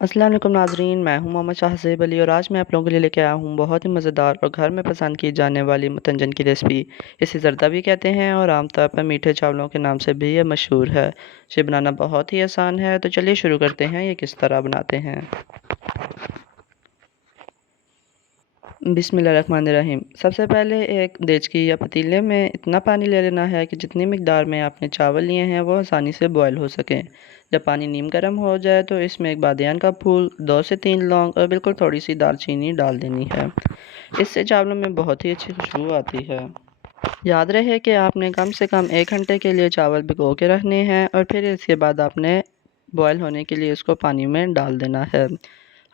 अस्सलाम वालेकुम नाज़रीन, मैं हूं मोहम्मद शाहज़ेब अली और आज मैं आप लोगों के लिए लेके आया हूं बहुत ही मज़ेदार और घर में पसंद की जाने वाली मुतंजन की रेसिपी। इसे ज़र्दा भी कहते हैं और आमतौर पर मीठे चावलों के नाम से भी ये मशहूर है। इसे बनाना बहुत ही आसान है, तो चलिए शुरू करते हैं ये किस तरह बनाते हैं। बिस्मिल्लाहिर्रहमानिर्रहीम। सबसे पहले एक देचकी या पतीले में इतना पानी ले लेना है कि जितनी मिकदार में आपने चावल लिए हैं वो आसानी से बॉयल हो सकें। जब पानी नीम गर्म हो जाए तो इसमें एक बादियान का फूल, 2 से 3 लौंग और बिल्कुल थोड़ी सी दालचीनी डाल देनी है। इससे चावलों में बहुत ही अच्छी खुशबू आती है। याद रहे कि आपने कम से कम 1 घंटे के लिए चावल भिगो के रखने हैं और फिर इसके बाद आपने बॉयल होने के लिए इसको पानी में डाल देना है।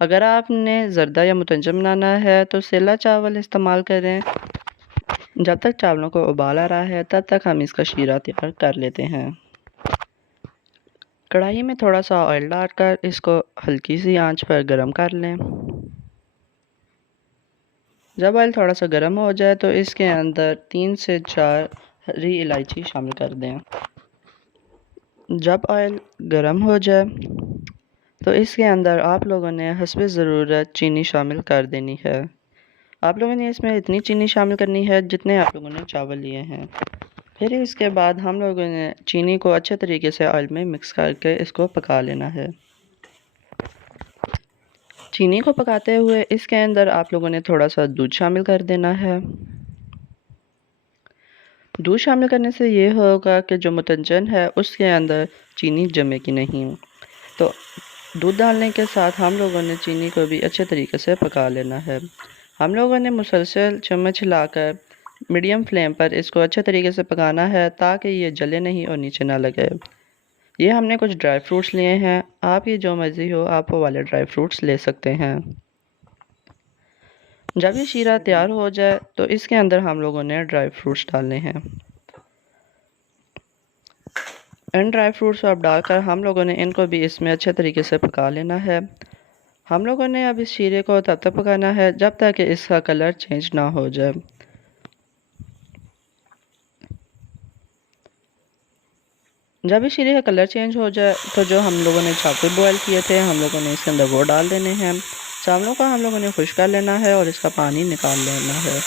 अगर आपने ज़र्दा या मुतंजन बनाना है तो सेला चावल इस्तेमाल करें। जब तक चावलों को उबाल आ रहा है तब तक हम इसका शीरा तैयार कर लेते हैं। कढ़ाई में थोड़ा सा ऑयल डालकर इसको हल्की सी आंच पर गरम कर लें। जब ऑयल थोड़ा सा गर्म हो जाए तो इसके अंदर 3 से 4 हरी इलायची शामिल कर दें। जब ऑयल गर्म हो जाए तो इसके अंदर आप लोगों ने हस्बे ज़रूरत चीनी शामिल कर देनी है। आप लोगों ने इसमें इतनी चीनी शामिल करनी है जितने आप लोगों ने चावल लिए हैं। फिर इसके बाद हम लोगों ने चीनी को अच्छे तरीके से ऑयल में मिक्स करके इसको पका लेना है। चीनी को पकाते हुए इसके अंदर आप लोगों ने थोड़ा सा दूध शामिल कर देना है। दूध शामिल करने से ये होगा कि जो मुतंजन है उसके अंदर चीनी जमेगी नहीं। तो दूध डालने के साथ हम लोगों ने चीनी को भी अच्छे तरीके से पका लेना है। हम लोगों ने मुसलसल चम्मच हिलाकर मीडियम फ्लेम पर इसको अच्छे तरीके से पकाना है ताकि ये जले नहीं और नीचे ना लगे। ये हमने कुछ ड्राई फ्रूट्स लिए हैं, आप ये जो मर्ज़ी हो आप वो वाले ड्राई फ्रूट्स ले सकते हैं। जब ये शीरा तैयार हो जाए तो इसके अंदर हम लोगों ने ड्राई फ्रूट्स डालने हैं। इन ड्राई फ्रूट्स को अब डालकर हम लोगों ने इनको भी इसमें अच्छे तरीके से पका लेना है। हम लोगों ने अब इस शीरे को तब तक पकाना है जब तक कि इसका कलर चेंज ना हो जाए। जब इस शीरे का कलर चेंज हो जाए तो जो हम लोगों ने चावल बॉयल किए थे हम लोगों ने इसके अंदर वो डाल देने हैं। चावलों को हम लोगों ने खुश कर लेना है और इसका पानी निकाल लेना है।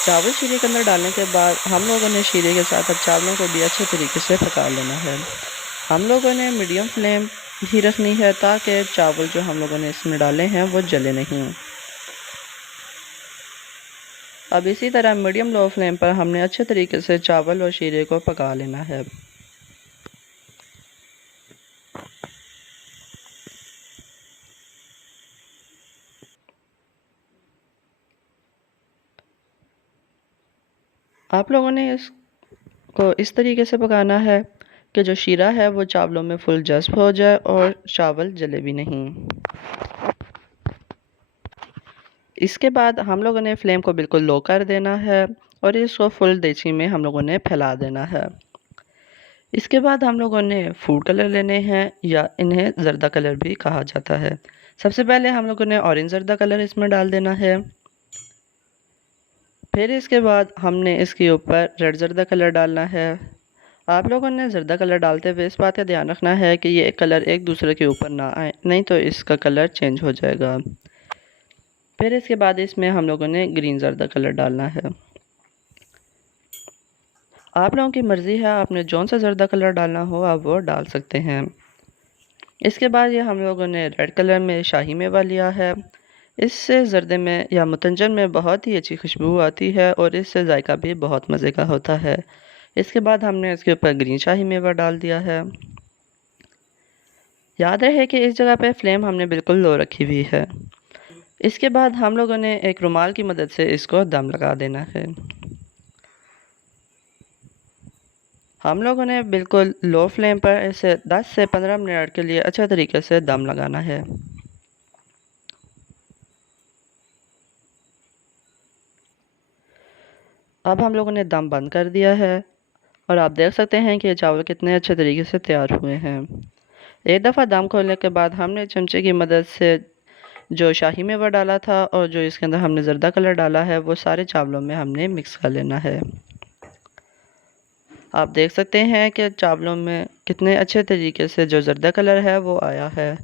चावल शीरे के अंदर डालने के बाद हम लोगों ने शीरे के साथ अब चावलों को भी अच्छे तरीके से पका लेना है। हम लोगों ने मीडियम फ्लेम भी रखनी है ताकि चावल जो हम लोगों ने इसमें डाले हैं वो जले नहीं। अब इसी तरह मीडियम लो फ्लेम पर हमने अच्छे तरीके से चावल और शीरे को पका लेना है। आप लोगों ने इसको इस तरीके से पकाना है कि जो शीरा है वो चावलों में फुल जज़्ब हो जाए और चावल जले भी नहीं। इसके बाद हम लोगों ने फ्लेम को बिल्कुल लो कर देना है और इसको फुल देचकी में हम लोगों ने फैला देना है। इसके बाद हम लोगों ने फूड कलर लेने हैं या इन्हें ज़र्दा कलर भी कहा जाता है। सबसे पहले हम लोगों ने ऑरेंज ज़र्दा कलर इसमें डाल देना है। फिर इसके बाद हमने इसके ऊपर रेड ज़र्दा कलर डालना है। आप लोगों ने ज़र्दा कलर डालते हुए इस बात का ध्यान रखना है कि ये कलर एक दूसरे के ऊपर ना आए, नहीं तो इसका कलर चेंज हो जाएगा। फिर इसके बाद इसमें हम लोगों ने ग्रीन ज़र्दा कलर डालना है। आप लोगों की मर्ज़ी है, आपने जौन सा ज़र्दा कलर डालना हो आप वो डाल सकते हैं। इसके बाद ये हम लोगों ने रेड कलर में शाही मेवा लिया है। इससे ज़र्दे में या मुतंजन में बहुत ही अच्छी खुशबू आती है और इससे जायका भी बहुत मज़े का होता है। इसके बाद हमने इसके ऊपर ग्रीन शाही मेवा डाल दिया है। याद रहे कि इस जगह पे फ्लेम हमने बिल्कुल लो रखी हुई है। इसके बाद हम लोगों ने एक रुमाल की मदद से इसको दम लगा देना है। हम लोगों ने बिल्कुल लो फ्लेम पर इसे 10 से 15 मिनट के लिए अच्छे तरीके से दम लगाना है। अब हम लोगों ने दम बंद कर दिया है और आप देख सकते हैं कि ये चावल कितने अच्छे तरीके से तैयार हुए हैं। एक दफ़ा दम खोलने के बाद हमने चमचे की मदद से जो शाही मेवा डाला था और जो इसके अंदर हमने ज़र्दा कलर डाला है वो सारे चावलों में हमने मिक्स कर लेना है। आप देख सकते हैं कि चावलों में कितने अच्छे तरीके से जो ज़र्दा कलर है वो आया है।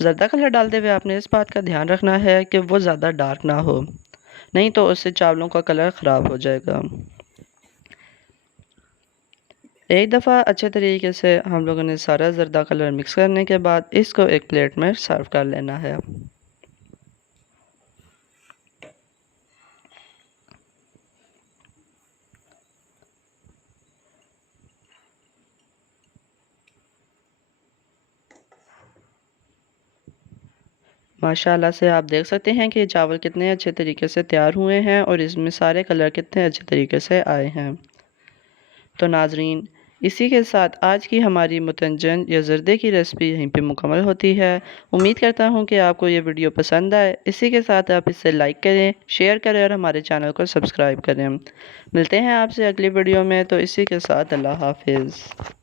ज़र्दा कलर डालते हुए आपने इस बात का ध्यान रखना है कि वो ज़्यादा डार्क ना हो, नहीं तो उससे चावलों का कलर ख़राब हो जाएगा। एक दफ़ा अच्छे तरीके से हम लोगों ने सारा ज़र्दा कलर मिक्स करने के बाद इसको एक प्लेट में सर्व कर लेना है। माशाल्लाह से आप देख सकते हैं कि चावल कितने अच्छे तरीके से तैयार हुए हैं और इसमें सारे कलर कितने अच्छे तरीके से आए हैं। तो नाज़रीन, इसी के साथ आज की हमारी मुतंजन या ज़र्दे की रेसिपी यहीं पे मुकम्मल होती है। उम्मीद करता हूँ कि आपको ये वीडियो पसंद आए। इसी के साथ आप इसे लाइक करें, शेयर करें और हमारे चैनल को सब्सक्राइब करें। मिलते हैं आपसे अगली वीडियो में, तो इसी के साथ अल्लाह हाफ़िज़।